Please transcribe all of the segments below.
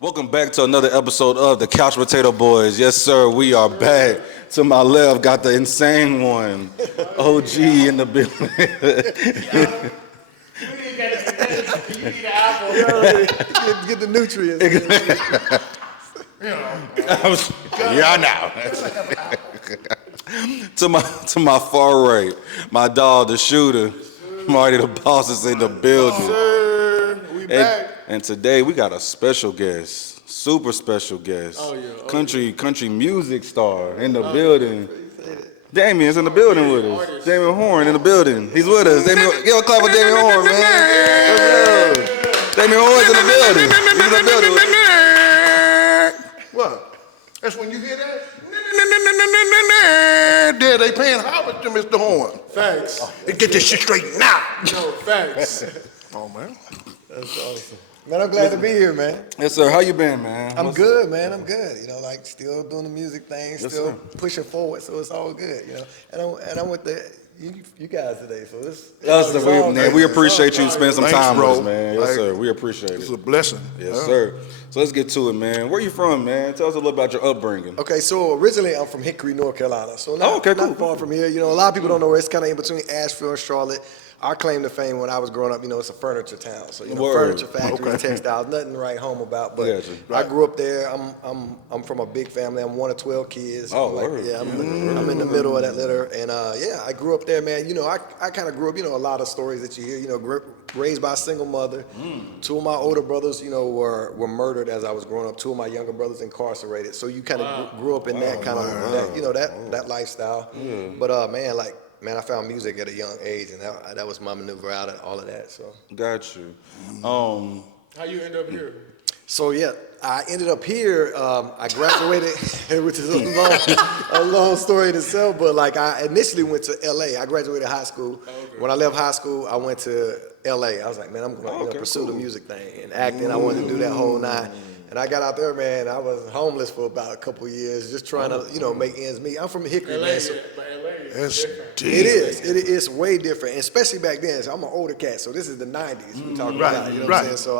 Welcome back to another episode of the Couch Potato Boys. Yes, sir, we are back. To my left, got the insane one, OG in the building. You need an apple. Get the nutrients. Yeah, now. to my far right, my dog, the shooter, Marty the boss is in the building. Sir, we back. And today we got a special guest, super special guest, country music star in the building. Damien's in the building with us. Damien Horne in the building. He's with us. Damien, give a clap for Damien Horne, man. Damien Horne's in the building. He's in the building with us. What? That's when you hear that? There, they paying homage to Mr. Horne. Thanks. Get this shit straight now. No, thanks. Oh, man. That's awesome. Man, I'm glad to be here, man. Yes, sir. How you been, man? I'm good, man. I'm good. You know, like still doing the music thing, Yes, still sir. pushing forward, so it's all good. You know, and I'm with you guys today, so it's Yes, it's sir. all Man, good. we It's appreciate all you spending some Thanks, time bro. with us, man. Yes, Like, sir. We appreciate It's it. a blessing. Yes, Yeah. sir. So let's get to it, man. Where you from, man? Tell us a little about your upbringing. Okay, so originally I'm from Hickory, North Carolina. So not, okay, cool. not far from here. You know, a lot of people don't know where it's kind of in between Asheville and Charlotte. Our claim to fame when I was growing up, you know, it's a furniture town. So, you know, Word. furniture factories, Okay. textiles, nothing to write home about. But Gotcha. I grew up there. I'm from a big family. I'm one of 12 kids. Oh, like, word. yeah, I'm in the middle of that litter. And yeah, I grew up there, man. You know, I kind of grew up, you know, a lot of stories that you hear, you know, raised by a single mother. Two of my older brothers, you know, were murdered as I was growing up. Two of my younger brothers incarcerated. So you kind of grew up in that kind of, that, you know, that lifestyle. But man, like, man, I found music at a young age, and that was my maneuver out of all of that. So, Got you. How you end up here? so yeah, I ended up here. I graduated, which is a long story in itself. But like, I initially went to LA. I graduated high school. When I left high school, I went to LA. I was like, man, I'm going to pursue the music thing and acting. I wanted to do that whole nine. And I got out there, man. I was homeless for about a couple of years, just trying to, you know, make ends meet. I'm from Hickory, man. So That's it is. It's way different, and especially back then. So I'm an older cat, so this is the '90s we talking about. You know what I'm saying? So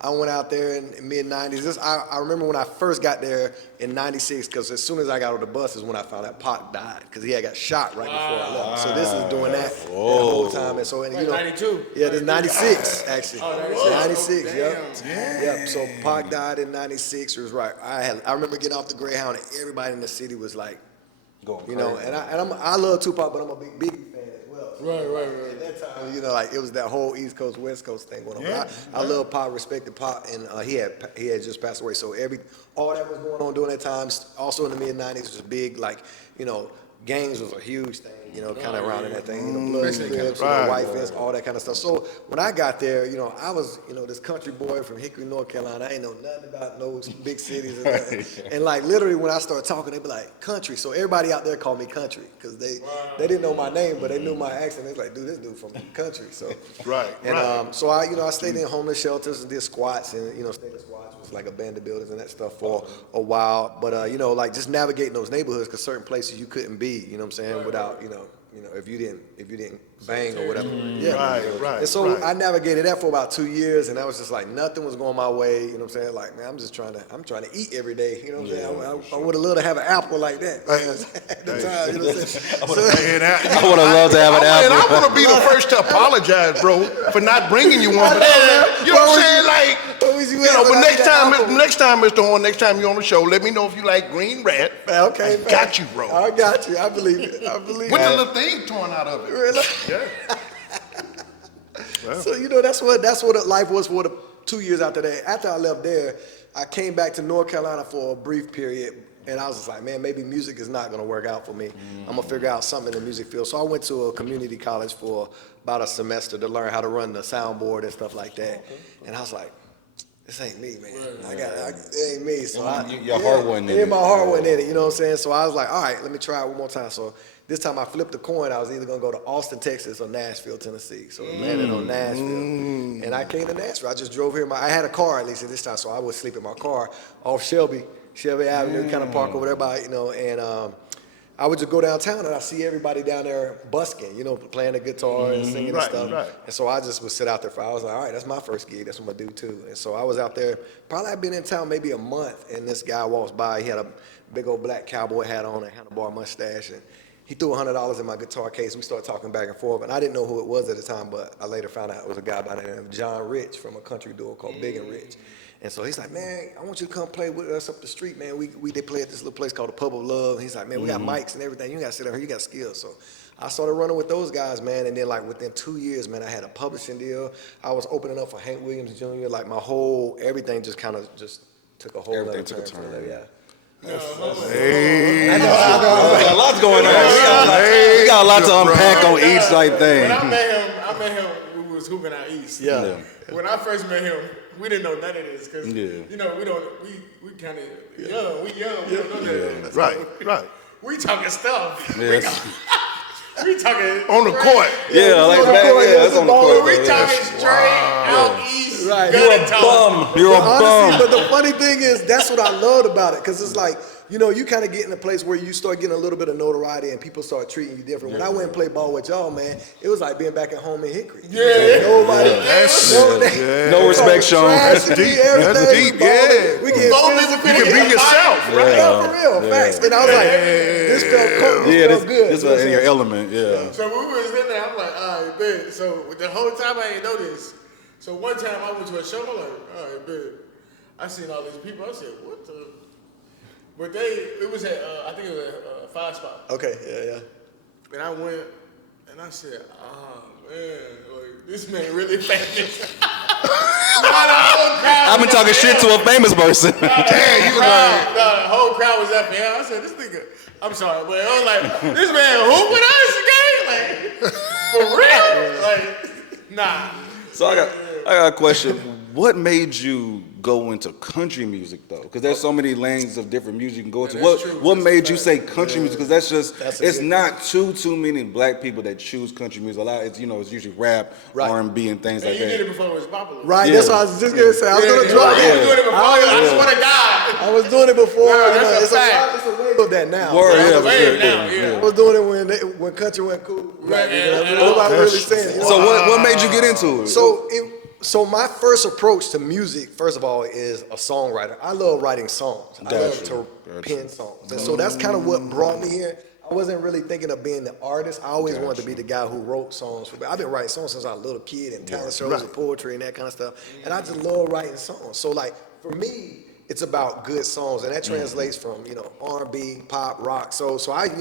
I went out there in mid '90s. I remember when I first got there in '96, because as soon as I got on the bus is when I found out Pac died, because he had got shot right before I left. So this is doing that the whole time, and so and you know, 92? yeah, this is '96 actually. Oh, 96, yep. So Pac died in '96. It was right. I remember getting off the Greyhound, and everybody in the city was like, you know, and I love Tupac, but I'm a big fan as well. Right. At that time, you know, like it was that whole East Coast West Coast thing going on. But I love Pac, respected Pac, and he had just passed away. So all that was going on during that time. Also in the mid '90s was big, like, you know, gangs was a huge thing. You know, kind of around in that thing. You know, blood strips, you know, white fence, all that kind of stuff. So when I got there, you know, I was, you know, this country boy from Hickory, North Carolina. I ain't know nothing about no big cities and nothing. And like literally when I started talking, they'd be like, country. So everybody out there called me country because they didn't know my name, but they knew my accent. They was like, dude, this dude from country. So so I stayed in homeless shelters and did squats and, you know, stayed in squats, was like abandoned buildings and that stuff for a while. But you know, like just navigating those neighborhoods, because certain places you couldn't be, you know what I'm saying, without, you know, if you didn't bang or whatever. Right. And so I navigated that for about 2 years, and that was just like nothing was going my way. You know what I'm saying? Like, man, I'm trying to eat every day. You know what I'm saying? I would have loved to have an apple like that at the time. You know what I'm saying? I would have loved to have an And I apple. want to be the first to apologize, bro, for not bringing you one. But you know what I'm saying? Like, but next time, Mr. Horne, next time you're on the show, let me know if you like green rat. Okay, I got you, bro. I got you. I believe it. With the little thing torn out of it. Really? Yeah. So you know that's what life was for the 2 years after that. After I left there, I came back to North Carolina for a brief period, and I was just like, man, maybe music is not gonna work out for me. I'm gonna figure out something in the music field. So I went to a community college for about a semester to learn how to run the soundboard and stuff like that. And I was like, this ain't me, man. It ain't me. So Your heart wasn't in it. my heart wasn't in it. You know what I'm saying? So I was like, all right, let me try it one more time. So this time I flipped the coin. I was either gonna go to Austin, Texas, or Nashville, Tennessee. So I landed on Nashville, and I came to Nashville. I just drove here. I had a car at least at this time, so I would sleep in my car off Shelby Avenue, kind of park over there by, you know, and I would just go downtown and I see everybody down there busking, you know, playing the guitar and singing and stuff. Right. And so I just would sit out there for hours. Like, all right, that's my first gig. That's what I'm gonna do too. And so I was out there. Probably I'd been in town maybe a month, and this guy walks by. He had a big old black cowboy hat on, a handlebar mustache, and he threw $100 in my guitar case. We started talking back and forth, and I didn't know who it was at the time, but I later found out it was a guy by the name of John Rich from a country duo called Big and Rich. And so he's like, man, I want you to come play with us up the street, man. They play at this little place called the Pub of Love. And he's like, man, we got mics and everything. You got to sit down here. You got skills. So I started running with those guys, man. And then like within 2 years, man, I had a publishing deal. I was opening up for Hank Williams Jr. Like my whole, everything just kind of just took a whole other turn. Yeah. Hey. I know. A lot's going on. We got a lot to unpack on each like thing. When I met him, we was hooping out east. Yeah. When I first met him, we didn't know none of this because you know we kind of young. We don't know none of this. Right. We talking stuff. Yes. We talking On the court. Yeah, like that's on the court. We talking straight out east. Right. Gun talk. You're a Honestly, bum. but the funny thing is, that's what I loved about it, because it's like, you know, you kind of get in a place where you start getting a little bit of notoriety and people start treating you different. When I went and played ball with y'all, man, it was like being back at home in Hickory. Yeah. Nobody. No respect shown. That's deep. That's deep. Yeah. We get You can be yourself. Yeah, for real, facts. And I was like, this felt cool. Yeah, This felt good. this was in your element. Yeah. So when we was in there, I'm like, all right, bet. So the whole time I didn't know this. So one time I went to a show, I'm like, all right, bet. I seen all these people. I said, what the? But it was at, I think it was at 5 Spot. Okay, yeah. And I went, and I said, oh, man, like, this man really famous. I've been talking shit to a famous person. The whole crowd was up there. I said, this nigga, I'm sorry, but I was like, this man who with us again? Like, for real? Like, nah. So I got a question. What made you go into country music though? Because there's so many lanes of different music you can go into. What made you say country music? Because that's just it's not too many black people that choose country music. A lot, it's usually rap, R&B, and things like You that. did it before it was popular. Right, that's what I was just gonna say. I was gonna drop You it. was doing it before. I swear to God. I was doing it before. No, you know, that's it's a fact. it's a wave of that now. Word, That's yeah, the for wave sure, now, yeah. I was doing it when country went cool. Right, Nobody really saying it. You know? So what made you get into it? So my first approach to music, first of all, is a songwriter. I love writing songs. I love to pen songs. And so that's kind of what brought me here. I wasn't really thinking of being the artist. I always wanted to be the guy who wrote songs. I've been writing songs since I was a little kid and talent shows and poetry and that kind of stuff. And I just love writing songs. So like for me, it's about good songs, and that translates from R&B, pop, rock. So I've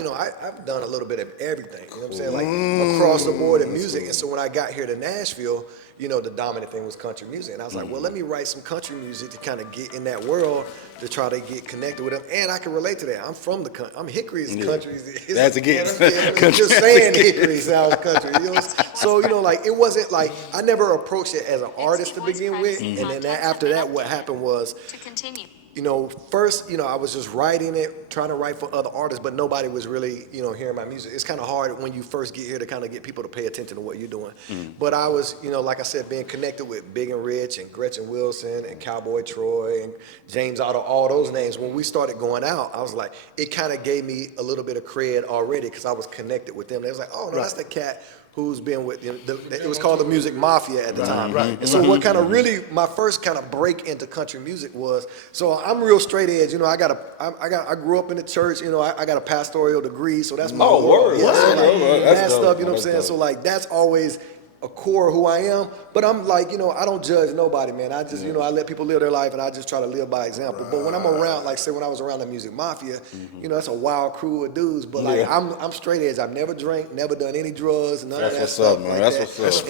done a little bit of everything. You know what I'm saying? Like across the board in music. And so when I got here to Nashville, the dominant thing was country music. And I was like, well, let me write some country music to kind of get in that world to try to get connected with them. And I can relate to that. I'm from the country. I'm Hickory's country. That's a gift. Just saying Hickory sounds country. So, like, it wasn't like, I never approached it as an artist to begin with. And then after that, what happened was, To continue. First, I was just writing it, trying to write for other artists, but nobody was really, hearing my music. It's kind of hard when you first get here to kind of get people to pay attention to what you're doing. But I was, like I said, being connected with Big and Rich and Gretchen Wilson and Cowboy Troy and James Otto, all those names. When we started going out, I was like, it kind of gave me a little bit of cred already because I was connected with them. They was like, oh, no, that's the cat who's been with it was called the Music Mafia at the time. Right. And so what kind of really my first kind of break into country music was, so I'm real straight edge, I grew up in the church, I got a pastoral degree, so that's my word. Yeah, so Word. that That's stuff, dope. you know what I'm saying? That's So like that's always a core of who I am, but I'm like, I don't judge nobody, man. I just, I let people live their life and I just try to live by example. But when I'm around, like say when I was around the Music Mafia, that's a wild crew of dudes, but like I'm straight edge. I've never drank, never done any drugs, none of that That's stuff. what's up, man. like That's that. what's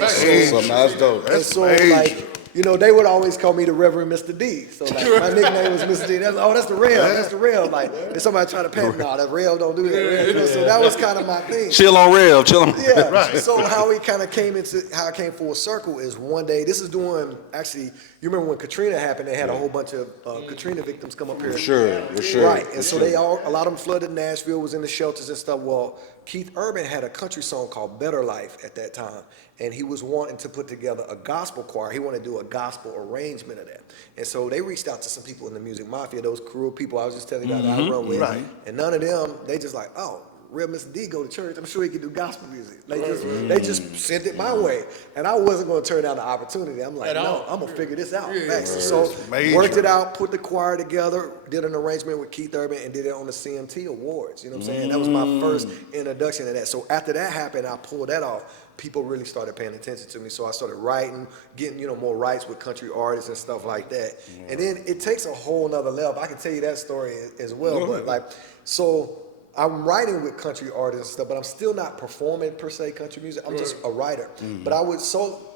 up. And That's dope. and so like, they would always call me the Reverend Mr. D. So like my nickname was Mr. D. That's the Rev. That's the Rev. Like if somebody try to pay me, no, that Rev don't do that. So that was kind of my thing. Chill on Rev. Chill on. Yeah. So how we kind of came into how I came full circle is one day. This is during actually. You remember when Katrina happened? They had a whole bunch of Katrina victims come up here. For sure. Right. And so a lot of them flooded Nashville, was in the shelters and stuff. Well, Keith Urban had a country song called Better Life at that time. And he was wanting to put together a gospel choir. He wanted to do a gospel arrangement of that. And so they reached out to some people in the Music Mafia, those crew of people I was just telling you about that I run with. Right. And none of them, they just like, oh, Real Mr. D go to church. I'm sure he can do gospel music. They just sent it my way. And I wasn't going to turn down the opportunity. I'm like, no, I'm going to figure this out. So worked it out, put the choir together, did an arrangement with Keith Urban, and did it on the CMT Awards. You know what I'm saying? That was my first introduction to that. So after that happened, I pulled that off. People really started paying attention to me, so I started writing, getting more rights with country artists and stuff like that. And then it takes a whole nother level. I can tell you that story as well, but so I'm writing with country artists and stuff, but I'm still not performing per se country music. I'm just a writer. But I would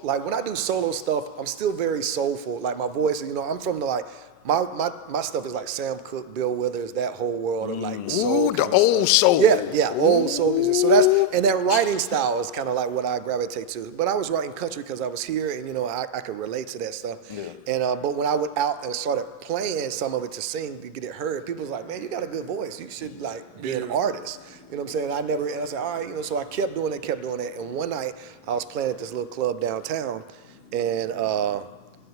when I do solo stuff, I'm still very soulful. Like my voice, I'm from the my stuff is like Sam Cooke, Bill Withers, that whole world of like soul. Ooh, the old soul. Yeah, old soul music. So that writing style is kind of like what I gravitate to. But I was writing country because I was here, and I could relate to that stuff. Yeah. And but when I went out and started playing some of it to sing to get it heard, people was like, "Man, you got a good voice. You should like be an artist." You know what I'm saying? And I said, all right, so I kept doing it. And one night I was playing at this little club downtown, and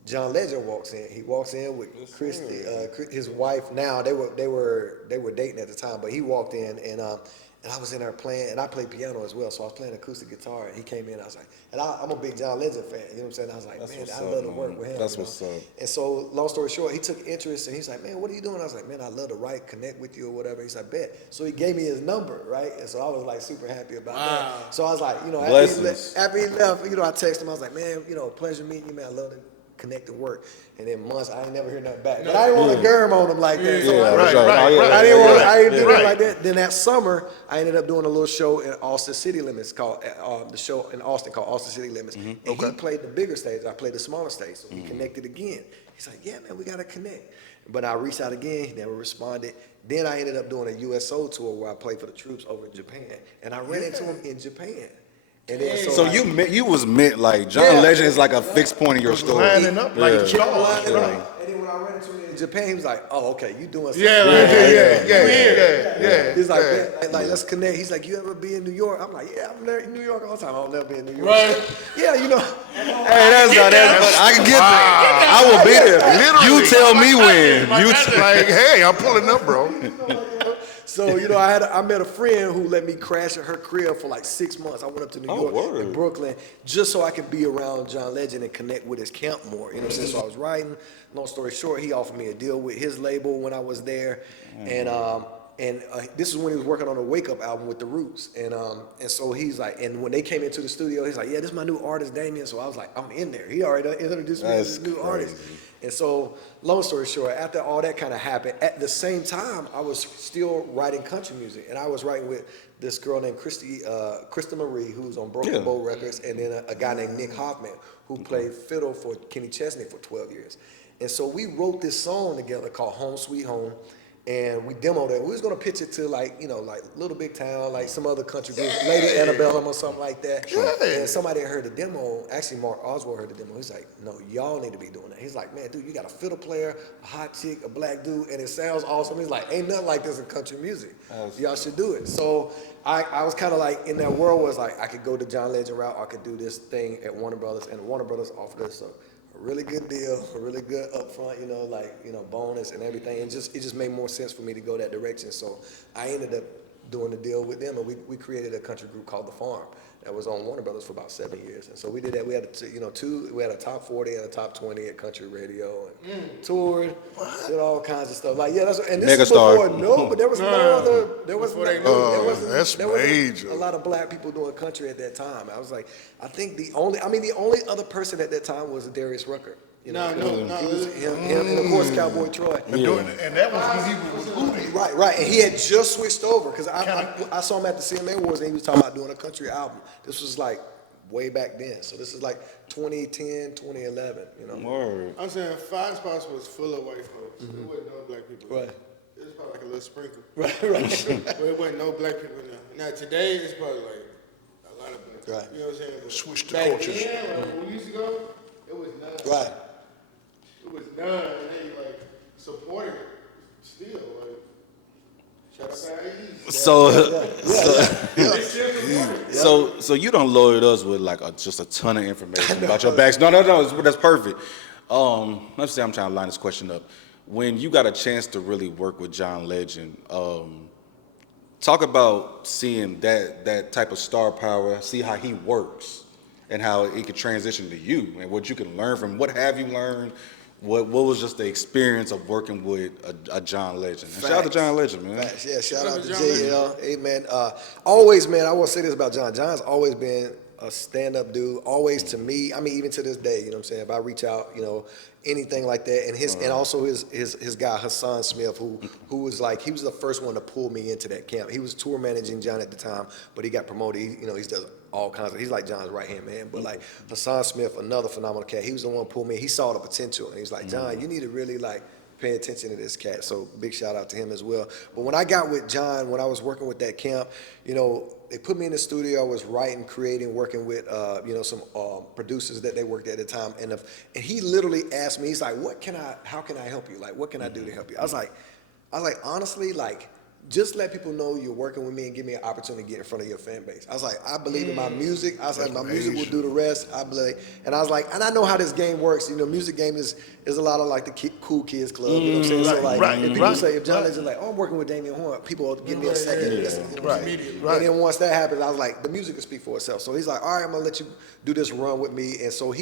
John Legend walks in. He walks in with Christy, his wife. Now they were dating at the time, but he walked in, and I was in there playing, and I played piano as well, so I was playing acoustic guitar, and he came in. I was like, and I'm a big John Legend fan. You know what I'm saying? I was like, man, I love to work with him. That's what's up. And so, long story short, he took interest, and he's like, man, what are you doing? I was like, man, I love to write, connect with you or whatever. He's like, bet. So he gave me his number, right? And so I was like super happy about that. So I was like, after he left, I texted him. I was like, man, pleasure meeting you, man. I love to connect and work. And then months, I ain't never hear nothing back. But I didn't want to germ on him like that. So I didn't do it like that. Then that summer, I ended up doing a little show in Austin City Limits called the show in Austin called Austin City Limits. And he played the bigger stage. I played the smaller stage. So we connected again. He's like, yeah, man, we got to connect. But I reached out again. He never responded. Then I ended up doing a USO tour where I played for the troops over in Japan. And I ran into him in Japan. And then, so you was meant like John Legend is like a fixed point in your story. Lining up like a Jaws. And then when I ran into him in Japan, he was like, "Oh, okay, you doing something?" Yeah. He's like, let's connect. He's like, "You ever be in New York?" I'm like, "Yeah, I'm there in New York all the time. I'll never be in New York." Right. Yeah, Hey, that's not that. I can get there. I will be there. Literally. You tell me when. Like, hey, I'm pulling up, bro. So, I met a friend who let me crash at her crib for like 6 months. I went up to New York and Brooklyn just so I could be around John Legend and connect with his camp more. You know what I'm saying? So I was writing. Long story short, he offered me a deal with his label when I was there. And this is when he was working on a Wake Up album with The Roots. And so he's like, and when they came into the studio, he's like, yeah, this is my new artist, Damien. So I was like, I'm in there. He already introduced me to this new artist. And so, long story short, after all that kind of happened, at the same time, I was still writing country music. And I was writing with this girl named Krista Marie, who's on Broken Bow Records, and then a guy named Nick Hoffman, who played fiddle for Kenny Chesney for 12 years. And so we wrote this song together called Home Sweet Home. And we demoed it. We was gonna pitch it to like Little Big Town, like some other country groups, Lady Antebellum or something like that. And somebody heard the demo. Actually, Mark Oswald heard the demo. He's like, no, y'all need to be doing that. He's like, man, dude, you got a fiddle player, a hot chick, a black dude, and it sounds awesome. He's like, ain't nothing like this in country music. Y'all should do it. So I was kind of like in that world was like I could go the John Legend route. I could do this thing at Warner Brothers, and Warner Brothers offered us a really good deal, a really good upfront, bonus and everything. And it just made more sense for me to go that direction. So I ended up doing the deal with them, and we created a country group called The Farm that was on Warner Brothers for about 7 years. And so we did that. We had we had a top 40 and a top 20 at country radio, and toured, did all kinds of stuff. Like and this is before but there was a lot of black people doing country at that time. I was like, I think the only other person at that time was Darius Rucker. He was him, and of course Cowboy Troy. And that was he was Hootie. Right. And he had just switched over because I saw him at the CMA Awards and he was talking about doing a country album. This was like way back then. So this is like 2010, 2011. Word. I'm saying Five Spots was full of white folks. There wasn't no black people. Right. It was probably like a little sprinkle. Right. But it wasn't no black people now. Now today it's probably like a lot of black people. Right. You know what I'm saying? But Switch the back cultures. then, when we used to go, it was none. Right. It was none, and they like supported it still. Like, shout out to So you don't load us with like just a ton of information about your back. No, that's perfect. Let's say I'm trying to line this question up. When you got a chance to really work with John Legend, talk about seeing that type of star power, see how he works, and how it could transition to you, and what you can learn from. What have you learned? What was just the experience of working with a John Legend? And shout out to John Legend, man. Facts. Yeah, shout out to JL. Hey, man. Always, man, I want to say this about John. John's always been a stand-up dude, always to me. I mean, even to this day, you know what I'm saying? If I reach out, you know, anything like that, and also his guy Hassan Smith, who was like, he was the first one to pull me into that camp. He was tour managing John at the time, but he got promoted. He does all kinds of. He's like John's right hand man. But like Hassan Smith, another phenomenal cat. He was the one who pulled me. He saw the potential, and he's like, John, you need to really like pay attention to this cat. So big shout out to him as well. But when I got with John, when I was working with that camp, you know, they put me in the studio. I was writing, creating, working with, some producers that they worked at the time. And he literally asked me, he's like, how can I help you? Like, what can I do to help you? I was like, honestly, like, just let people know you're working with me and give me an opportunity to get in front of your fan base. I was like, I believe in my music. I was like, my music will do the rest. I believe, and I was like, and I know how this game works. You know, music game is a lot of like the cool kids club. You know what I'm saying? So like, if people say, if John Legend like, oh, I'm working with Damien Horne, people will give me a second. You know, and then once that happens, I was like, the music will speak for itself. So he's like, all right, I'm gonna let you do this run with me. And so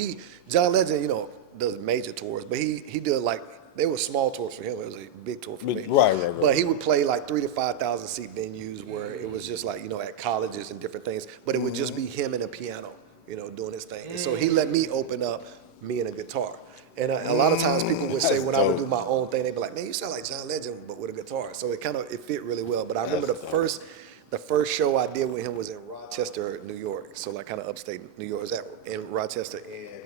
John Legend, you know, does major tours, but he did like. They were small tours for him. It was a big tour for me. Right. But he would play like 3,000 to 5,000 seat venues where it was just like, you know, at colleges and different things. But it would just be him and a piano, you know, doing his thing. And so he let me open up me and a guitar. And a lot of times people would say when I would do my own thing, they'd be like, man, you sound like John Legend, but with a guitar. So it fit really well. But I remember the first show I did with him was in Rochester, New York. So like kind of upstate New York. It was in Rochester. And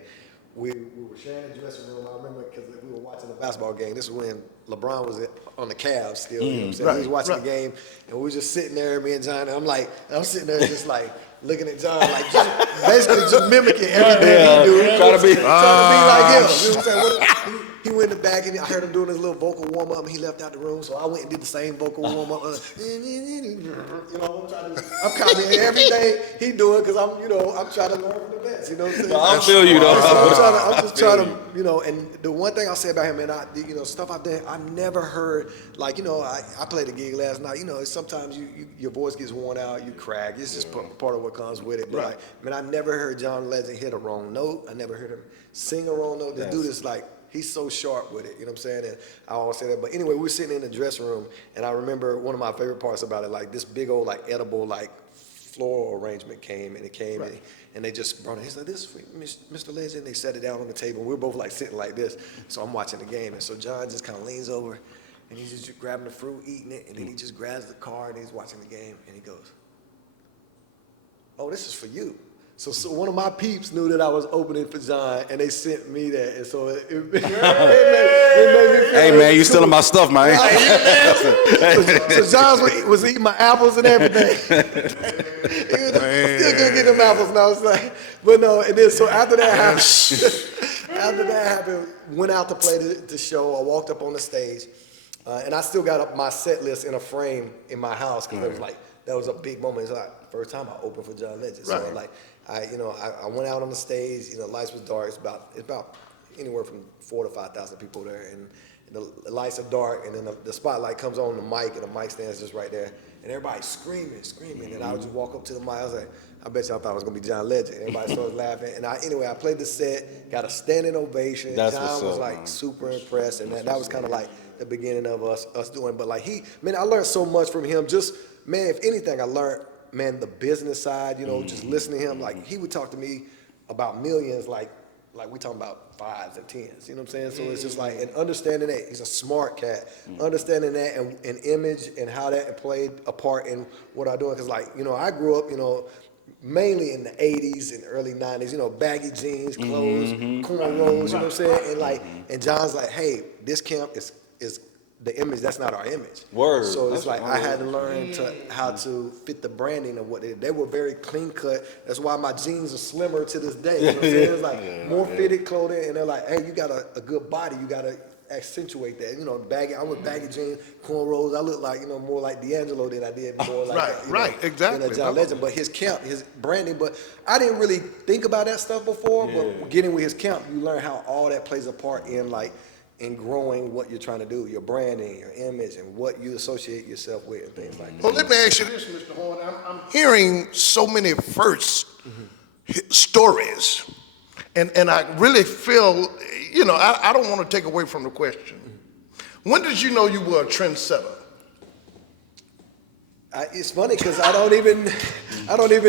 we were sharing the dressing room. I remember because we were watching the basketball game. This is when LeBron was on the Cavs still. You know what I'm saying? He was watching the game, and we were just sitting there, me and John. And I'm sitting there just like looking at John, like just basically just mimicking everything he do. Trying to be like him. You know what I'm saying? He went in the back, and I heard him doing his little vocal warm up, and he left out the room. So I went and did the same vocal warm up. You know, I'm copying everything he doing because I'm trying to learn from the best. You know what I'm saying? I feel you though. I'm just trying to, you know. And the one thing I'll say about him, and stuff I've done, I've never heard like, you know, I played a gig last night. You know, sometimes your voice gets worn out, you crack. It's just part of what comes with it. But like, I've never heard John Legend hit a wrong note. I never heard him sing a wrong note. The dude is like. He's so sharp with it, you know what I'm saying? And I always say that. But anyway, we were sitting in the dressing room, and I remember one of my favorite parts about it, like this big old, like edible, like floral arrangement came, and they just brought it. He said, "This is for Mr. Legend." They set it down on the table. And we were both like sitting like this. So I'm watching the game, and so John just kind of leans over, and he's just grabbing the fruit, eating it, and then he just grabs the card, and he's watching the game, and he goes, "Oh, this is for you." So one of my peeps knew that I was opening for John, and they sent me that, and so it made me feel Hey man, you stealing my stuff, man. So John was eating my apples and everything. He was still gonna get them apples, and I was like, but no. And then so after that happened, went out to play the show. I walked up on the stage, and I still got up my set list in a frame in my house because it was like that was a big moment. It's like the first time I opened for John Legend. So like. I went out on the stage. You know, lights was dark. It's about anywhere from 4,000 to 5,000 people there, and the lights are dark, and then the spotlight comes on the mic, and the mic stands just right there, and everybody's screaming, and I would just walk up to the mic. I was like, I bet y'all thought it was gonna be John Legend. Everybody started laughing, and I played the set, got a standing ovation. John was like super impressed, and that was kind of like the beginning of us doing. But like I learned so much from him. Just man, if anything, I learned. Man, the business side, you know, just listening to him, like he would talk to me about millions, like we talking about 5s and 10s, you know what I'm saying? So it's just like, and understanding that, he's a smart cat, understanding that and image and how that played a part in what I'm doing. Cause like, you know, I grew up, you know, mainly in the 80s and early 90s, you know, baggy jeans, clothes, cornrows, you know what I'm saying? And John's like, hey, this camp is the image, that's not our image. Word. So it's like I had to learn how to fit the branding of what they were very clean cut. That's why my jeans are slimmer to this day. You know what I'm saying? It's like more fitted clothing, and they're like, hey, you got a good body, you gotta accentuate that. You know, baggy. I was baggy jeans, cornrows. I look like, you know, more like D'Angelo than I did more like exactly. Than John Legend. But his camp, his branding. But I didn't really think about that stuff before. But getting with his camp, you learn how all that plays a part in like in growing what you're trying to do, your branding, your image, and what you associate yourself with, and things like that. Well, let me ask you this, Mr. Horn. I'm hearing so many first stories, and I really feel, you know, I don't want to take away from the question. When did you know you were a trendsetter? It's funny because I don't even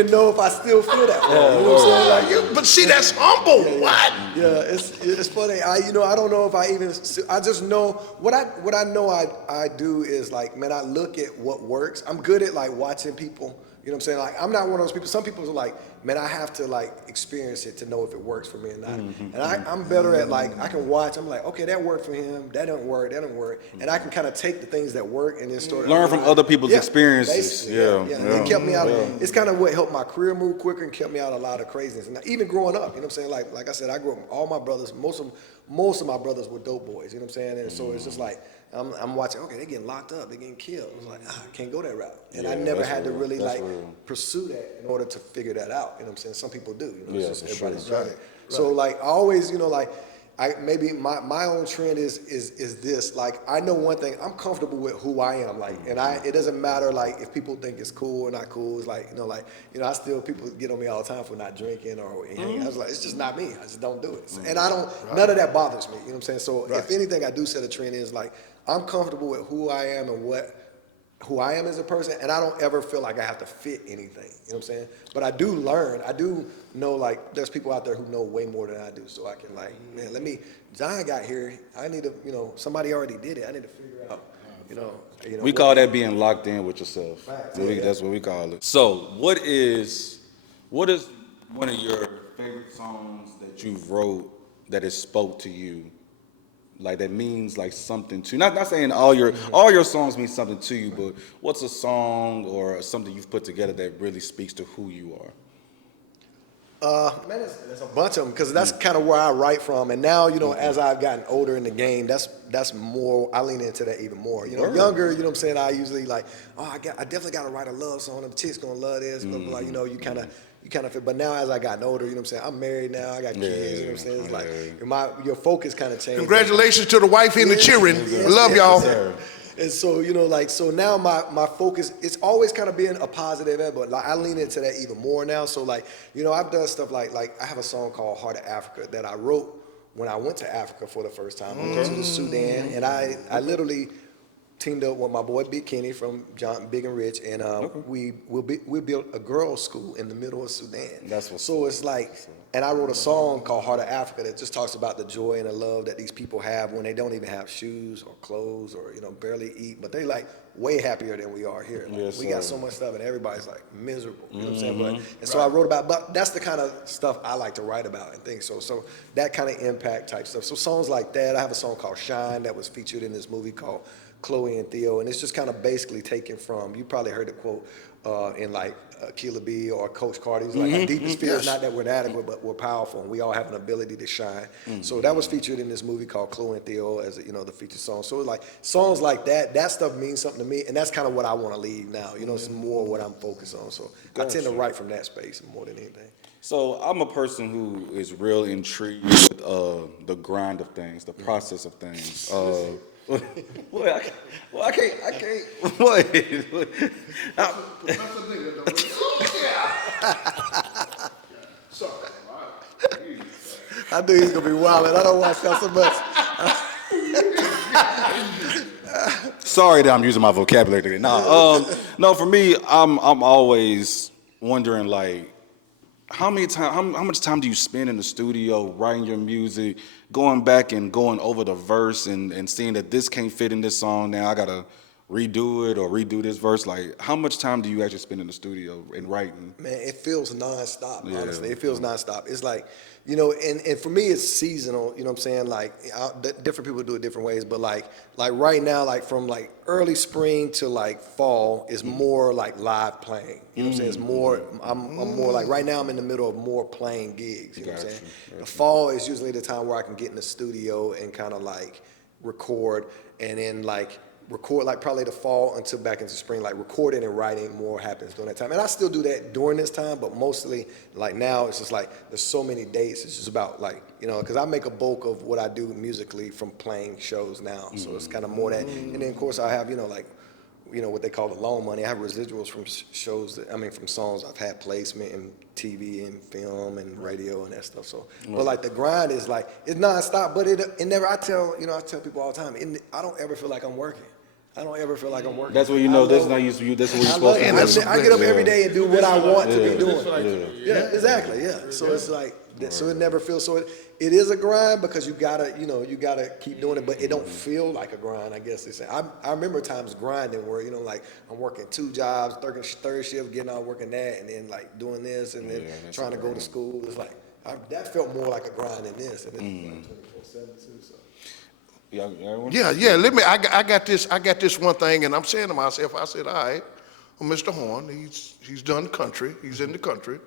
know if I still feel that way. You know what I'm saying? Like, But see, that's humble. What? yeah, it's funny. I don't know if I just know what I know I do is like, man, I look at what works. I'm good at like watching people. You know what I'm saying? Like, I'm not one of those people. Some people are like, man, I have to like experience it to know if it works for me or not. And I'm better at like, I can watch. I'm like, okay, that worked for him. That didn't work. That didn't work. And I can kind of take the things that work and then start Learn from other people's experiences. Yeah. It kept me out. It's kind of what helped my career move quicker and kept me out of a lot of craziness. And even growing up, you know what I'm saying? Like I said, I grew up. All my brothers, most of my brothers were dope boys. You know what I'm saying? And so it's just like I'm watching. Okay, they're getting locked up. They're getting killed. I was like, I can't go that route. And I never had to really like pursue that in order to figure that out. You know what I'm saying? Some people do. You know, it's just everybody's journey. Right. So like I always, you know, like maybe my own trend is this. Like I know one thing. I'm comfortable with who I am. Like, and it doesn't matter like if people think it's cool or not cool. It's like I still people get on me all the time for not drinking or anything. I was like, it's just not me. I just don't do it. And I don't. None of that bothers me. You know what I'm saying? So if anything, I do set a trend is like I'm comfortable with who I am and who I am as a person, and I don't ever feel like I have to fit anything. You know what I'm saying? But I do learn. I do know like there's people out there who know way more than I do, so I can like, man, Zion got here. I need to, somebody already did it. I need to figure out, We call that being locked in with yourself. Right. That's what we call it. So what is one of your favorite songs that you wrote that it spoke to you? Like that means like something to you. Not saying all your songs mean something to you, but what's a song or something you've put together that really speaks to who you are? Man, there's a bunch of them because that's kind of where I write from. And now, as I've gotten older in the game, that's more. I lean into that even more. Younger, you know what I'm saying. I usually like, I definitely got to write a love song. The chick's gonna love this. Blah, blah, blah. You kind of feel. But now, as I gotten older, you know what I'm saying. I'm married now. I got kids. You know what I'm saying. It's like your focus kind of changed. Congratulations to the wife and the children. I love y'all. And so, so now my focus, it's always kind of been a positive end, but like I lean into that even more now. So like, I've done stuff like I have a song called Heart of Africa that I wrote when I went to Africa for the first time. I went to the Sudan, and I literally teamed up with my boy Big Kenny from Big and Rich, and we built a girls' school in the middle of Sudan. That's what's so it's like, and I wrote a song called Heart of Africa that just talks about the joy and the love that these people have when they don't even have shoes or clothes or barely eat, but they like way happier than we are here. Like, we got so much stuff and everybody's like miserable. You know what I'm saying? So I wrote about, but that's the kind of stuff I like to write about and things. So that kind of impact type stuff. So songs like that. I have a song called Shine that was featured in this movie called Chloe and Theo, and it's just kind of basically taken from, you probably heard the quote in like Killer B or Coach Carter's like, our deepest fear is not that we're inadequate, but we're powerful, and we all have an ability to shine. So that was featured in this movie called Chloe and Theo as the featured song. So like songs like that stuff means something to me, and that's kind of what I want to leave now. It's more what I'm focused on. So I tend to write from that space more than anything. So I'm a person who is real intrigued with the grind of things, the process of things. I can't. What? Sorry. I knew he was gonna be wild, and I don't watch y'all so much. Sorry that I'm using my vocabulary today. No, for me, I'm always wondering like, how much time do you spend in the studio writing your music, going back and going over the verse and seeing that this can't fit in this song now, I gotta redo it or redo this verse? Like, how much time do you actually spend in the studio in writing? Man, it feels nonstop, honestly. It feels nonstop. It's like, and for me, it's seasonal, you know what I'm saying? Like, different people do it different ways, but like right now, like from like early spring to like fall is more like live playing. You know what I'm saying? It's more, I'm more like, right now I'm in the middle of more playing gigs, you know what I'm saying? The fall is usually the time where I can get in the studio and kind of like record, and then like record, like probably the fall until back into spring, like recording and writing more happens during that time. And I still do that during this time, but mostly like now it's just like there's so many dates. It's just about like, you know, because I make a bulk of what I do musically from playing shows now. So it's kind of more that. And then of course I have, you know, like, you know, what they call the loan money. I have residuals from shows from songs I've had placement in TV and film and radio and that stuff. So, but like the grind is like, it's nonstop, but it never, I tell people all the time, I don't ever feel like I'm working. I don't ever feel like I'm working. That's what you know. This is not used to you. This is what you're supposed to do. I get up every day and do what I want to be doing. Yeah, exactly. Yeah. So it's like, so it never feels so. It is a grind because you gotta keep doing it, but it don't feel like a grind. I guess it's. I remember times grinding where like I'm working 2 jobs, third shift, getting out working that, and then like doing this, and then trying to go to school. It's like that felt more like a grind than this, and it's like 24/7 too. So. Yeah. I got this one thing, and I'm saying to myself, I said, all right, well, Mr. Horne, he's done country, he's in the country,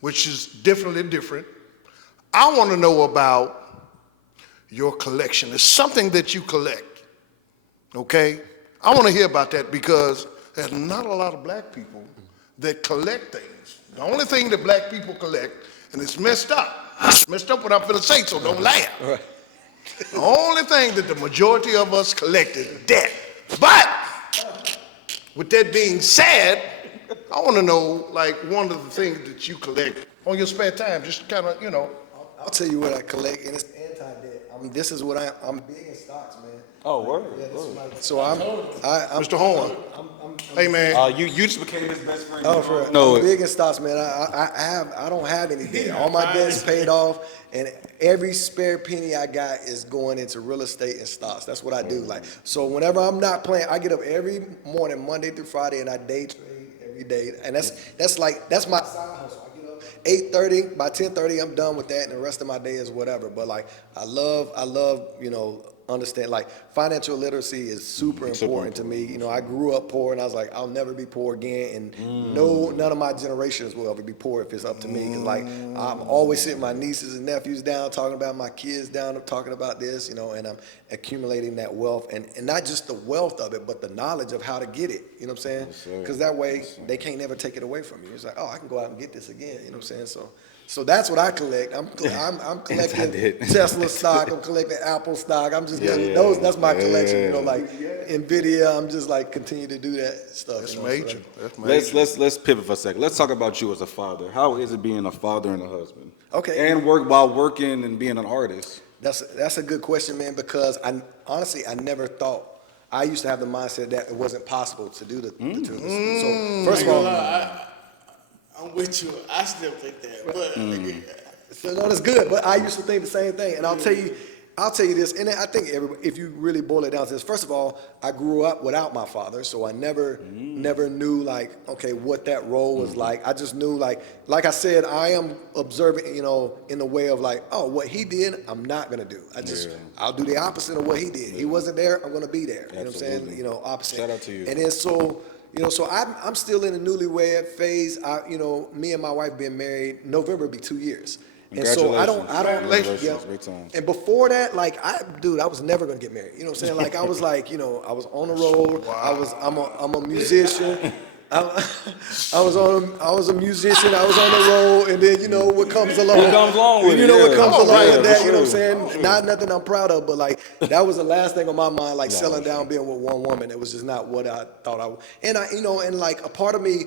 which is definitely different. I want to know about your collection. It's something that you collect, okay? I want to hear about that because there's not a lot of black people that collect things. The only thing that black people collect, and it's messed up. It's messed up what I'm finna say, so don't laugh. All right. The only thing that the majority of us collect is debt. But with that being said, I want to know, like, one of the things that you collect on your spare time, just kind of, I'll tell you what I collect, and it's anti-debt. This is what I'm big in stocks, man. Oh, word. Yeah, this is so I'm Mr. Horne. Hey, man. You just became his best friend. Oh, for real. No, I'm big in stocks, man. I don't have any debt. All my debt's paid off, and every spare penny I got is going into real estate and stocks. That's what I do. Like, so whenever I'm not playing, I get up every morning, Monday through Friday, and I day trade every day. And that's my side hustle. 8:30, by 10:30, I'm done with that, and the rest of my day is whatever. But like, I love, understand, like, financial literacy is super important to me. I grew up poor, and I was like, I'll never be poor again, and none of my generations will ever be poor if it's up to me. Cause like, I'm always sitting my nieces and nephews down, talking about my kids down, talking about this, and I'm accumulating that wealth, and not just the wealth of it, but the knowledge of how to get it. You know what I'm saying? Because that way they can't never take it away from you. It's like, oh, I can go out and get this again. You know what I'm saying? So that's what I collect. I'm collecting Tesla stock. I'm collecting Apple stock. I'm just those. That's my collection. Like Nvidia. I'm just like continue to do that stuff. That's major. That's major. Let's pivot for a second. Let's talk about you as a father. How is it being a father and a husband? Okay. And work while working and being an artist. That's a good question, man. Because I never thought. I used to have the mindset that it wasn't possible to do the two. So first of all. I'm with you. I still think that, but So no, that's good. But I used to think the same thing, and I'll tell you this. And I think if you really boil it down to this, first of all, I grew up without my father, so I never knew like what that role was like. I just knew like I said, I am observant, in the way of like, oh, what he did, I'm not gonna do. I'll do the opposite of what he did. He wasn't there, I'm gonna be there. You know what I'm saying? Opposite. Shout out to you. And then so I'm still in the newlywed phase. Me and my wife been married. November be 2 years. And so I don't. And before that, like I was never gonna get married. You know what I'm saying? Like I was like, I was on the road. Wow. I'm a musician. I was a musician. I was on the road, and then what comes along. What comes along with what comes along with that. Sure. You know what I'm saying? Not nothing I'm proud of, but like that was the last thing on my mind. Like settling down, being with one woman. It was just not what I thought I would. And and like a part of me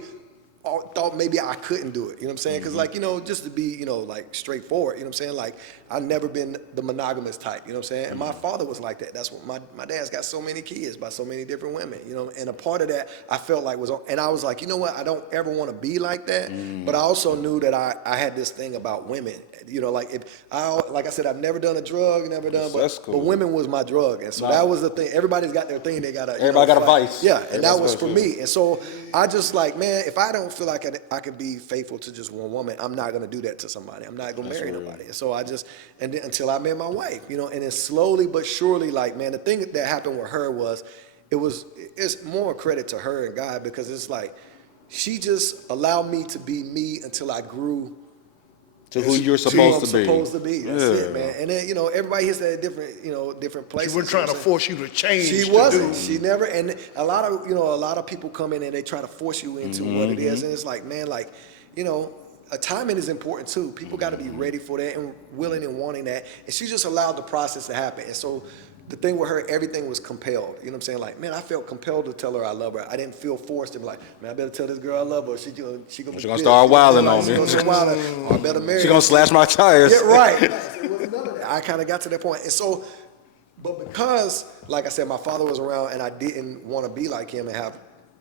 thought maybe I couldn't do it. You know what I'm saying? Because like just to be like straightforward. You know what I'm saying? Like I've never been the monogamous type. You know what I'm saying? And my father was like that. That's what my dad's got so many kids by so many different women. And a part of that I felt like and I was like, you know what? I don't ever want to be like that. But I also knew that I had this thing about women. Like I said, I've never done a drug, but women was my drug, and so that was the thing. Everybody's got their thing. They got everybody got a vice. Yeah, and that was for me. And so I just like, man, if I don't feel like I can be faithful to just one woman, I'm not gonna do that to somebody. I'm not gonna marry nobody. And so and then until I met my wife, and then slowly but surely, like, man, the thing that happened with her was, it's more credit to her and God, because it's like she just allowed me to be me until I grew To who you're supposed to be. Supposed to be. That's it, man. And then, you know, everybody hits that at different places. She wasn't trying to force you to change. She wasn't. She never. And a lot of people come in and they try to force you into what it is. And it's like, man, like, you know, timing is important too. People got to be ready for that and willing and wanting that. And she just allowed the process to happen. And so the thing with her, everything was compelled. You know what I'm saying? Like, man, I felt compelled to tell her I love her. I didn't feel forced to be like, man, I better tell this girl I love her. She gonna start wilding on me. Or I better marry her. She gonna slash my tires. Yeah, right. It was none of that. I kind of got to that point. And so, but because, like I said, my father was around and I didn't want to be like him and have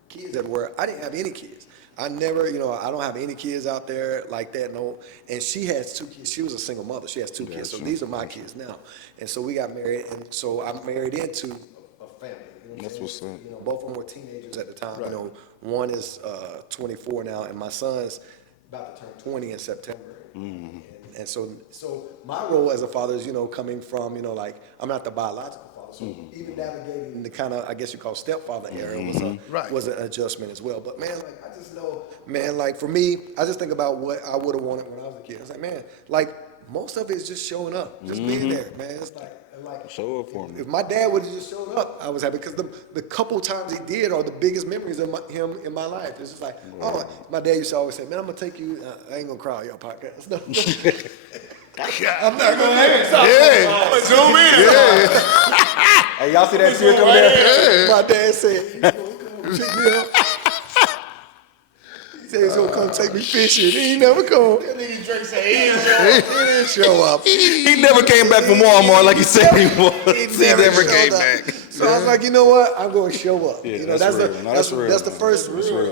kids everywhere, I didn't have any kids. I never, you know, I don't have any kids out there like that, no. And she has 2 kids. She was a single mother. She has 2 kids. So these are my kids now. And so we got married. And so I married into a family. You know That's what's up. You know, both of them were teenagers at the time. Right. You know, one is 24 now, and my son's about to turn 20 in September. And so my role as a father is, you know, coming from, you know, like, I'm not the biological father. So even navigating the kind of, I guess you call stepfather era was an adjustment as well. But man, like, I just know, man, like for me, I just think about what I would have wanted when I was a kid. I was like, man, like most of it is just showing up, just being there, man. It's like show up for me. If my dad would have just showed up, I was happy because the couple times he did are the biggest memories of him in my life. It's just like, oh, my dad used to always say, man, I'm gonna take you. I ain't gonna cry on your podcast. No. I'm not gonna I'm gonna zoom in. Hey, y'all see that tear coming down? My dad said, "You gonna come pick me up?" He said he's gonna come take me fishing. He ain't never come. That nigga Drake said he didn't show up. He never came back from Walmart like he said he was. He never came back. So I was like, you know what? I'm gonna show up. Yeah, you know, that's the first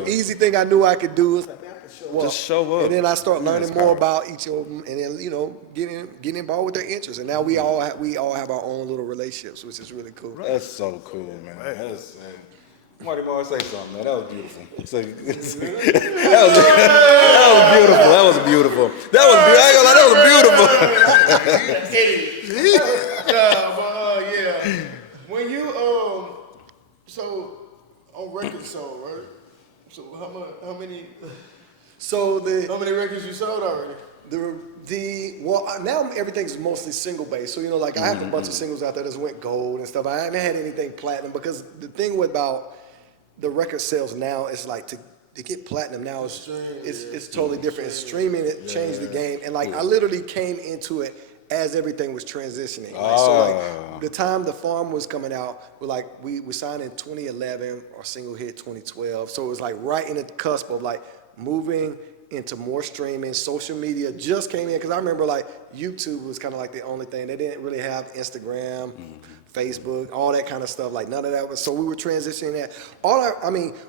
easy thing I knew I could do. Was like, man, I can show up. Just show up. And then I start learning more about each of them, and then, you know, getting involved with their interests. And now we all have our own little relationships, which is really cool. That's so cool, man. Marty Moore, say something, man. That was beautiful. That was beautiful. Yeah. When you so on record sold, right? So how many records you sold already? Now everything's mostly single based. So, you know, like I have a bunch of singles out there that went gold and stuff. I haven't had anything platinum because the thing about the record sales now is like to get platinum now it's totally different. It's streaming, it changed the game. And like I literally came into it as everything was transitioning. Like, so like the time The Farm was coming out, we signed in 2011, our single hit 2012. So it was like right in the cusp of like moving into more streaming. Social media just came in because I remember like YouTube was kind of like the only thing. They didn't really have Instagram, Facebook, all that kind of stuff. Like none of that was. So we were transitioning that.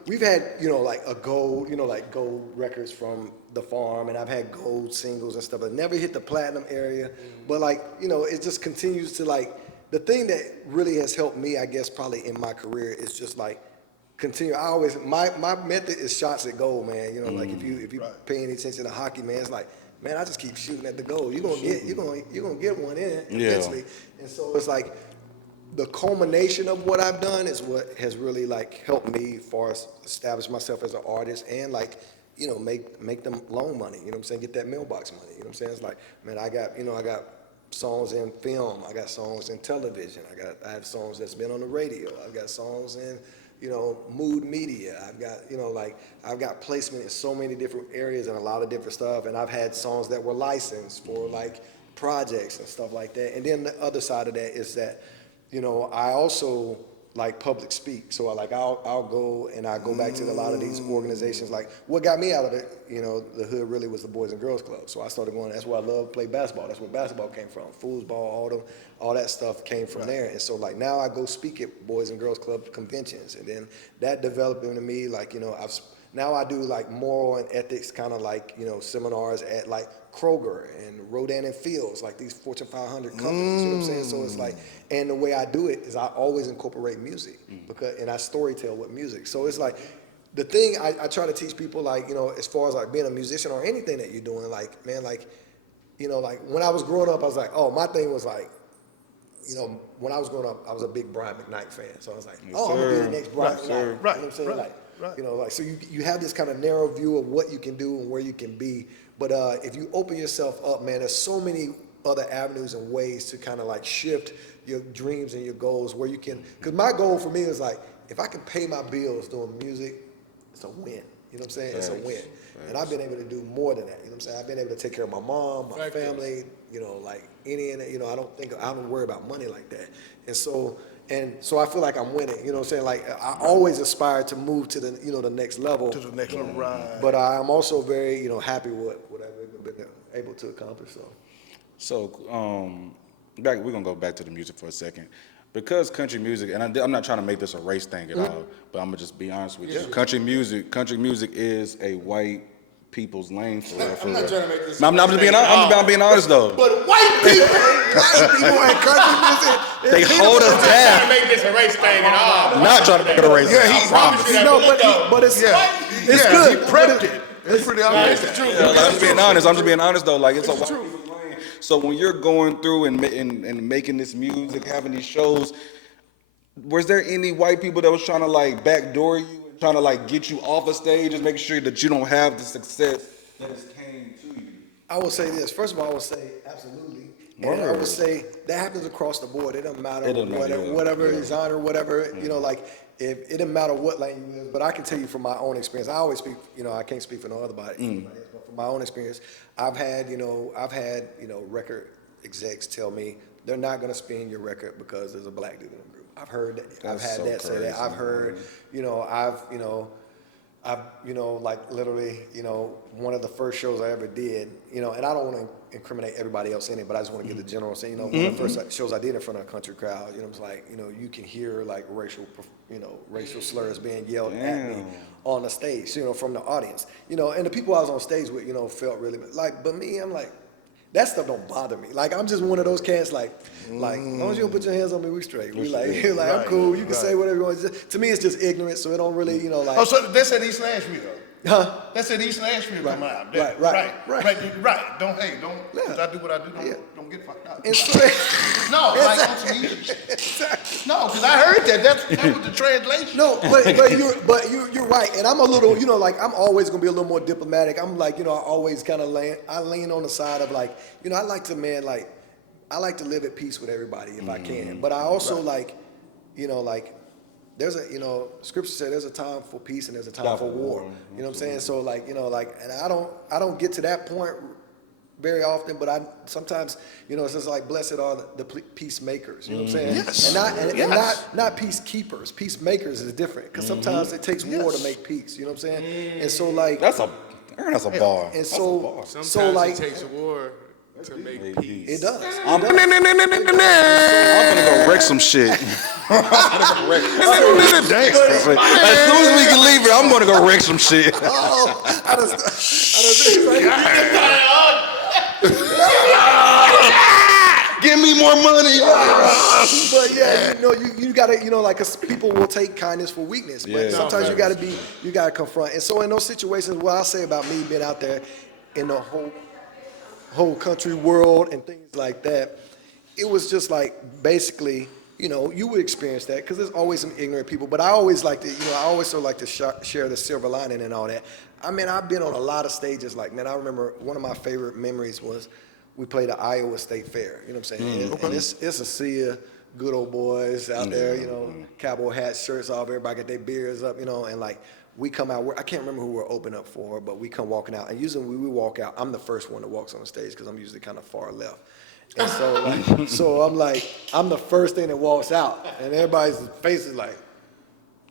We've had, you know, like like gold records from The Farm, and I've had gold singles and stuff, but never hit the platinum area. But like, you know, it just continues to like, the thing that really has helped me, I guess, probably in my career is just like continue. My method is shots at goal, man. You know, like if you pay any attention to hockey, man, it's like, man, I just keep shooting at the goal. You're gonna get one in eventually. And so it's like the culmination of what I've done is what has really like helped me as far as establish myself as an artist and like, you know, make them loan money. You know what I'm saying? Get that mailbox money. You know what I'm saying? It's like, man, I got songs in film. I got songs in television. I have songs that's been on the radio. I've got songs in, you know, mood media. I've got, you know, like I've got placement in so many different areas and a lot of different stuff. And I've had songs that were licensed for like projects and stuff like that. And then the other side of that is that, you know, I also like public speak. So I'll go and I go back to a lot of these organizations. Like what got me out of it, you know, the hood really was the Boys and Girls Club. So I started going, that's where I love to play basketball. That's where basketball came from. Foosball, all that stuff came from there. And so like now I go speak at Boys and Girls Club conventions. And then that developed into me, like, you know, now I do like moral and ethics kind of like, you know, seminars at like Kroger and Rodan and Fields, like these Fortune 500 companies, you know what I'm saying? So it's like, and the way I do it is I always incorporate music and I storytell with music. So it's like, the thing I try to teach people, like, you know, as far as like being a musician or anything that you're doing, like, man, like, you know, like when I was growing up, I was like, oh, my thing was like, you know, when I was growing up, I was a big Brian McKnight fan. So I was like, I'm gonna be the next Brian McKnight. You know what I'm saying? You know, like, so you have this kind of narrow view of what you can do and where you can be. But if you open yourself up, man, there's so many other avenues and ways to kind of like shift your dreams and your goals where you can, because my goal for me is like, if I can pay my bills doing music, it's a win. You know what I'm saying? It's a win. And I've been able to do more than that. You know what I'm saying? I've been able to take care of my mom, my family, you know, like you know, I don't worry about money like that. And so I feel like I'm winning. You know what I'm saying? Like I always aspire to move to the, you know, the next level. To the next level, right. But I'm also very, you know, happy with what I've been able to accomplish. So, we're gonna go back to the music for a second, because country music, and I'm not trying to make this a race thing at all, but I'm gonna just be honest with you. Country music is a white people's lane for real. I'm not trying to make this. No, I'm being honest though. But white people and country music, They hold us I'm not trying to down. make this a race thing at all. I'm not trying to make it a race. Yeah, thing. he promised. but it's It's good. He prepped it. It's pretty obvious. It's true. Yeah, like, I'm just being honest though. Like it's a white people's lane. So when you're going through and making this music, having these shows, was there any white people that was trying to like backdoor you and trying to like get you off a stage and make sure that you don't have the success that has came to you? I will say this. First of all, I would say absolutely. And I would say that happens across the board. It doesn't matter whatever genre, whatever, you know, like if it doesn't matter what lane you live, but I can tell you from my own experience, I always speak, you know, I can't speak for no other body, but from my own experience, I've had, you know, record execs tell me they're not going to spin your record because there's a black dude in the group. I've heard that. I've had that say that. I've heard, you know, like literally, you know, one of the first shows I ever did, you know, and I don't want to incriminate everybody else in it, but I just want to give the general saying, you know, one of the first shows I did in front of a country crowd, you know, it was like, you know, you can hear like racial slurs being yelled at me on the stage, you know, from the audience, you know, and the people I was on stage with, you know, felt really like, but me, I'm like, that stuff don't bother me. Like, I'm just one of those cats, like, as long as you don't put your hands on me, we straight. We like, I'm cool. You can say whatever you want. To me, it's just ignorant, so it don't really, you know, like. Oh, so that's at East Nashville. Huh? That's at East Nashville coming out. Right. Don't Yeah. I do what I do. Don't get fucked up. And so, No, like on some music shit. No, because I heard that. That was the translation. no, but you're right. And I'm a little, you know, like I'm always gonna be a little more diplomatic. I'm like, you know, I always kind of lean on the side of like, you know, I like to live at peace with everybody if I can. But I also like, you know, like. There's a, you know, scripture said there's a time for peace and there's a time for war. You know what I'm saying? So like, you know, like, and I don't get to that point very often, but I sometimes, you know, it's just like blessed are the peacemakers. You know what I'm saying? Yes. And not peacekeepers. Peacemakers is different because sometimes it takes war to make peace. You know what I'm saying? And so like That's a bar. and so Sometimes like it takes a war to make peace. it does. I'm gonna go wreck some shit. As soon as we can leave it, I'm gonna go wreck some shit. I Give me more money. But yeah, you know, you gotta, you know, like, 'cause people will take kindness for weakness, but sometimes you gotta confront. And so in those situations, what I say about me being out there in the whole country world and things like that, it was just like basically, you know, you would experience that because there's always some ignorant people. But I always like to, you know, I always sort of like to share the silver lining and all that. I mean, I've been on a lot of stages. Like, man, I remember one of my favorite memories was we played at Iowa State Fair. You know what I'm saying? And it's a sea of good old boys out there. You know, cowboy hats, shirts off. Everybody got their beers up. You know, and like we come out. I can't remember who we're opening up for, but we come walking out. And usually when we walk out, I'm the first one that walks on the stage because I'm usually kind of far left. And so, like, so I'm like, I'm the first thing that walks out, and everybody's face is like,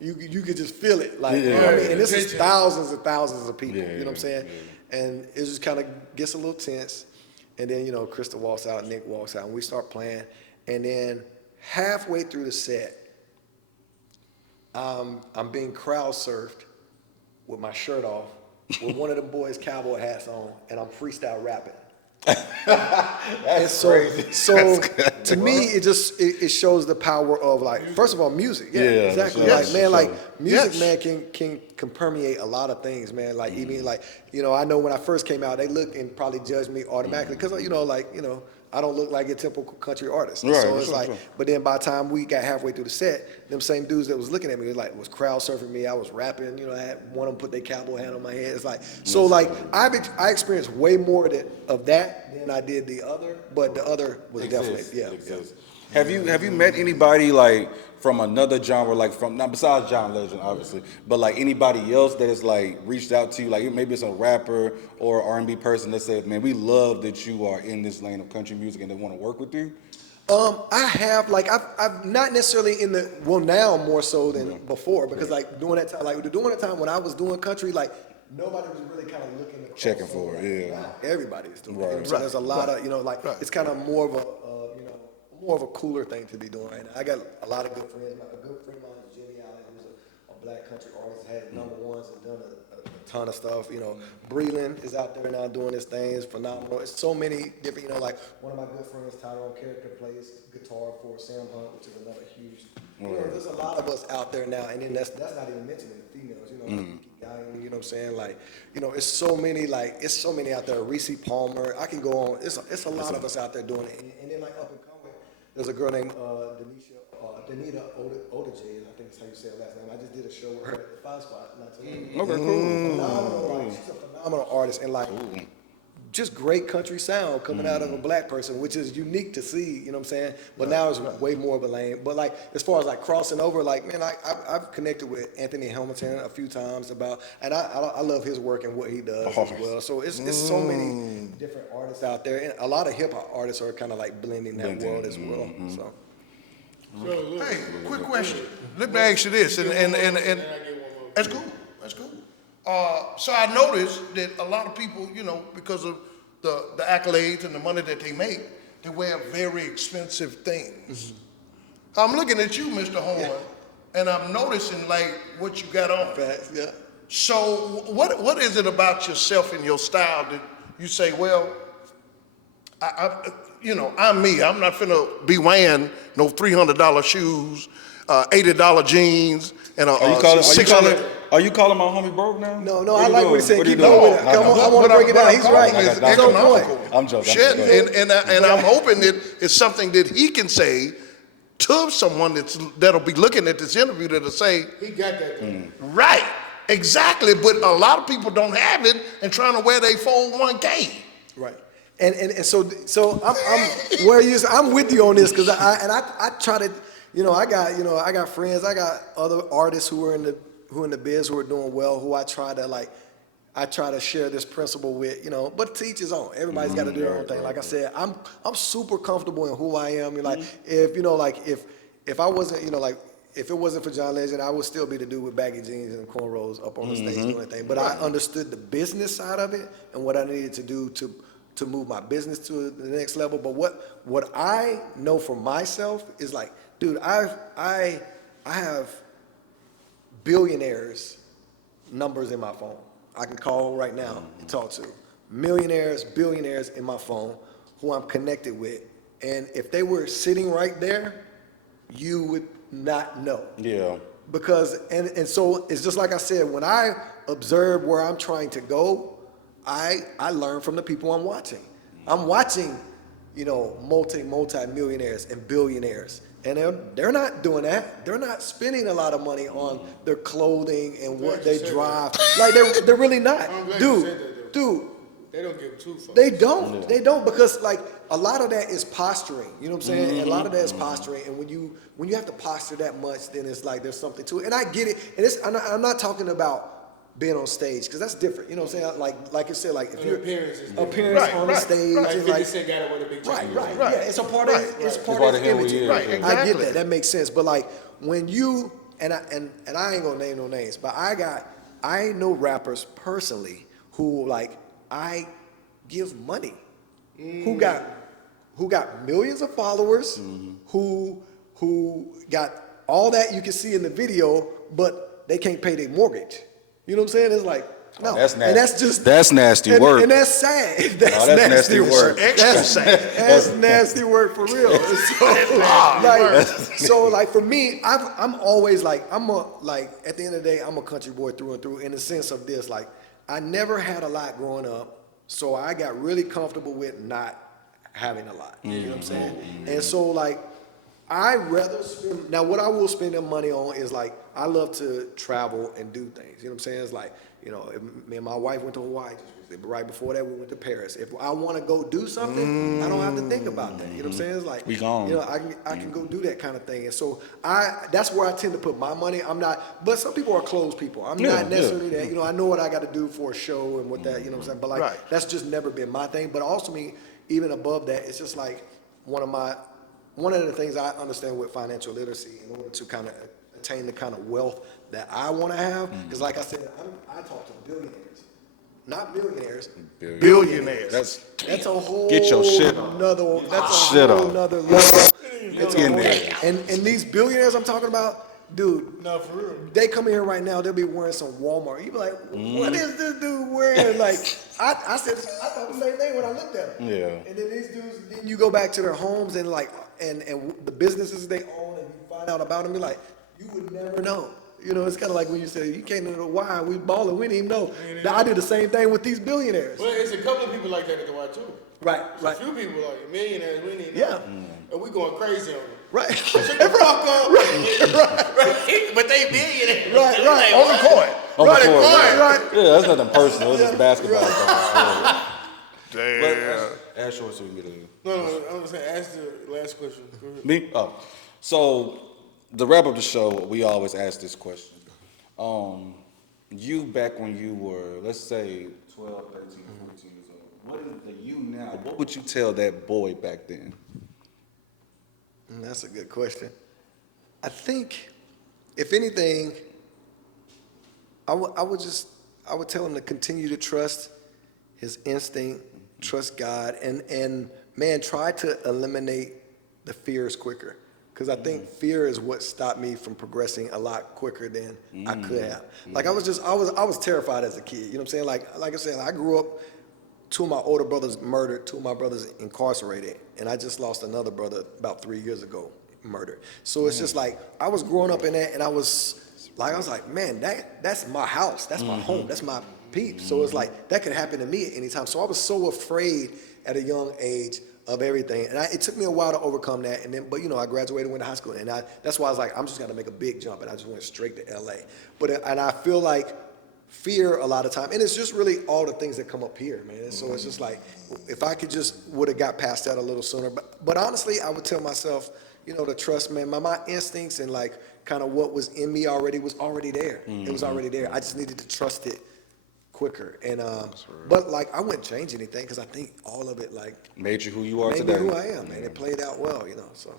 you could just feel it, like, you know what I mean? And this is thousands and thousands of people, you know what I'm saying? And it just kind of gets a little tense, and then, you know, Krista walks out, Nick walks out, and we start playing, and then halfway through the set, I'm being crowd surfed with my shirt off, with one of the boys' cowboy hats on, and I'm freestyle rapping. That's crazy. So to me, it shows the power of, like, first of all, music. Yeah, exactly. Sure. Like, man, like music, man, can permeate a lot of things, man. Like, even like, you know, I know when I first came out, they looked and probably judged me automatically because, you know, like, you know, I don't look like a typical country artist. Right, So it's sure, like, sure. but then by the time we got halfway through the set, them same dudes that was looking at me was crowd surfing me. I was rapping, I had one of them put their cowboy hat on my head. It's like, so like I experienced way more of that than I did the other, but the other was definitely, yeah. Have you met anybody like from another genre, like from not besides John Legend, obviously, but like anybody else that has like reached out to you, like maybe it's a rapper or R&B person that said, man, we love that you are in this lane of country music and they want to work with you? I have, like, I've not necessarily now more so than before, because like during that time when I was doing country, like nobody was really kind of looking at Checking for it, yeah. Everybody is doing it. Right. So there's a lot of, it's kind of more of a cooler thing to be doing right now. I got a lot of good friends. A good friend of mine is Jimmy Allen, who's a black country artist, had #1s and done a ton of stuff. Breland is out there now doing his thing. It's phenomenal. It's so many different, like one of my good friends, Tyrone Character, plays guitar for Sam Hunt, which is another huge. There's a lot of us out there now, and then that's not even mentioning the females. You know what I'm saying? Like, it's so many out there. Reese Palmer. I can go on. It's a lot of us out there doing it, and then like up and coming. There's a girl named Danita Odaje, I think that's how you say her last name. I just did a show with her at the 5 Spot not too long ago. Okay, cool. She's a phenomenal artist, and like just great country sound coming out of a black person, which is unique to see, you know what I'm saying? But now it's way more of a lane. But like, as far as like crossing over, like, man, I've connected with Anthony Hamilton a few times and I love his work and what he does as well. So it's so many different artists out there, and a lot of hip hop artists are kind of like blending that world as well. So. Hey, quick question. Let me ask you this, and that's cool. That's cool. So I noticed that a lot of people, because of the accolades and the money that they make, they wear very expensive things. I'm looking at you, Mr. Horne, and I'm noticing like what you got on. Facts, yeah. So what is it about yourself and your style that you say, well, I'm me. I'm not finna be wearing no $300 shoes, $80 jeans, and a $600. Are you calling my homie broke now? No, I like what he said. Keep doing? going with it. I want to break it down. He's right. It's He's on point. economical. I'm joking. Shit, and I'm hoping that it's something that he can say to someone that'll be looking at this interview that'll say, He got that thing. right, exactly, but a lot of people don't have it and trying to wear their 401k. Right. And so I'm where you. I'm with you on this because I try to, I got friends, I got other artists who are in the biz who are doing well, who I try to share this principle with, but to each his own. Everybody's got to do their own thing. Like I said, I'm super comfortable in who I am. If I wasn't, if it wasn't for John Legend, I would still be the dude with baggy jeans and cornrows up on the stage doing thing. But I understood the business side of it and what I needed to do to move my business to the next level. But what I know for myself is like, dude, I have billionaires numbers in my phone. I can call right now and talk to millionaires, billionaires in my phone who I'm connected with. And if they were sitting right there, you would not know. Yeah. Because, and so it's just like I said, when I observe where I'm trying to go, I learn from the people I'm watching. I'm watching, multi-millionaires and billionaires. And they're not doing that. They're not spending a lot of money on their clothing and what they drive. Like they're really not. Dude. They don't give two fucks. They don't because like a lot of that is posturing. You know what I'm saying? A lot of that is posturing. And when you have to posture that much, then it's like there's something to it. And I get it. And I'm not talking about being on stage because that's different. You know what I'm saying? Like you said, like if your appearance on the stage, like and 50 Cent got it with a big right. Yeah, it's a part of it's part of his image. Right, exactly. I get that. That makes sense. But like when you and I ain't gonna name no names, but I know rappers personally who like I give money, who got millions of followers, who got all that you can see in the video, but they can't pay their mortgage. You know what I'm saying? It's like, no. That's nasty. And that's just that's nasty work. And that's sad. That's nasty work. Extra sad. That's nasty work for real. So like for me, I'm always like at the end of the day, I'm a country boy through and through in the sense of this. Like I never had a lot growing up, so I got really comfortable with not having a lot. You know what I'm saying? And so like, I rather spend, now what I will spend the money on is like, I love to travel and do things. You know what I'm saying? It's like, you know, if me and my wife went to Hawaii just recently, but right before that we went to Paris. If I want to go do something, I don't have to think about that. You know what I'm saying? It's like, We gone. you know, I can go do that kind of thing. And so that's where I tend to put my money. I'm not, but some people are closed people. I'm not necessarily that. You know, I know what I got to do for a show and what that, you know what I'm saying? But like, that's just never been my thing. But also me, even above that, it's just like one of the things I understand with financial literacy in order to kind of attain the kind of wealth that I want to have. Because like I said, I talk to billionaires, not billionaires, billionaires. That's a whole Get your shit on. nother. That's a Shit whole on. nother level. It's Get in a there. whole, and these billionaires I'm talking about, dude. No, for real. They come in here right now, they'll be wearing some Walmart. You be like, what is this dude wearing? Like, I thought the same thing when I looked at him. Yeah. And then these dudes, then you go back to their homes and like, and the businesses they own, and you find out about them, you're like, you would never know. You know, it's kind of like when you say, you can't know why we balling, we didn't even know. Now, I do the same thing with these billionaires. But it's a couple of people like that at the Y too. Right. A few people like millionaires, we need Yeah. and we going crazy on them. Right. Shut the fuck up. Right. But they millionaires. Right. Like, On the court. On the Right, court, right, right. Yeah, that's nothing personal. It's just basketball. Damn. But ask yours so we can get it. No, I was saying, ask the last question. Go ahead. Me? Oh. So, to wrap up the show, we always ask this question. You back when you were, let's say, 12, 13, 14 years old, what is the you now? What would you tell that boy back then? That's a good question. I think, if anything, I would tell him to continue to trust his instinct, trust God, and man, try to eliminate the fears quicker. Because I think fear is what stopped me from progressing a lot quicker than I could have. Like I was terrified as a kid. You know what I'm saying? Like I said, I grew up, two of my older brothers murdered, two of my brothers incarcerated, and I just lost another brother about 3 years ago, murdered. So it's just like, I was growing up in that, and I was like, man, that's my house, that's my home, that's my peeps. So it's like, that could happen to me at any time. So I was so afraid at a young age of everything, and it took me a while to overcome that. And then, but you know, I graduated, went to high school, and that's why I was like, I'm just gonna make a big jump, and I just went straight to LA. And I feel like fear a lot of time, and it's just really all the things that come up here, man. And so it's just like, if I could just would have got past that a little sooner. But honestly, I would tell myself, you know, to trust, man. My instincts and like kind of what was in me already was already there. It was already there. I just needed to trust it quicker. And but like, I wouldn't change anything, because I think all of it like Made you who you are made me today. who I am, man. It played out well, you know. So.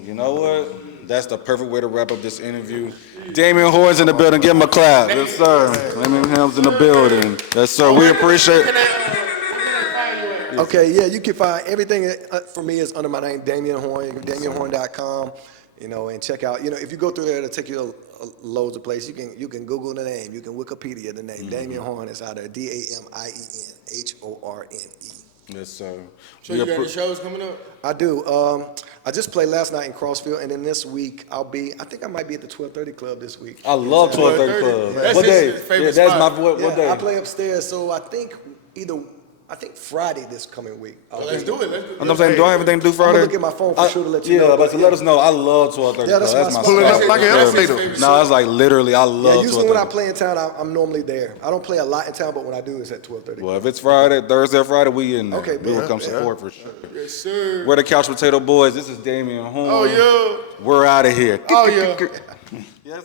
You know what? That's the perfect way to wrap up this interview. Damien Horne's in the building. Give him a clap. Yes, sir. Damien Horne's in the building. Yes, sir. We appreciate it. Okay, yeah, you can find everything for me is under my name, Damien Horne. You can DamienHorne.com, you know, and check out, you know, if you go through there, it'll take you loads of places. You can Google the name, you can Wikipedia the name. Damien Horne is out there, DAMIENHORNE. Yes, sir. So you got any shows coming up? I do. I just played last night in Crossville, and then this week I think I might be at the 1230 Club this week. I love 1230 Club. That's What his day? favorite That's spot. what day? I play upstairs, so I think Friday this coming week. Let's do it. I'm saying, do I have anything to do I'm Friday? gonna look at my phone for sure to let you know. Yeah, but let us know. I love 1230 Yeah, Club. that's That's my my spot. spot. Like an That's his elevator. favorite No, it's like literally, I love Yeah, usually when I 1230. play in town, I'm normally there. I don't play a lot in town, but when I do, it's at 12:30. Well, if it's Friday, Thursday or Friday, we in there. Okay, we will man. come support for sure. Yes, sir. We're the Couch Potato Boys. This is Damien Horne. Oh, yeah. We're out of here. Oh, yeah. Yes.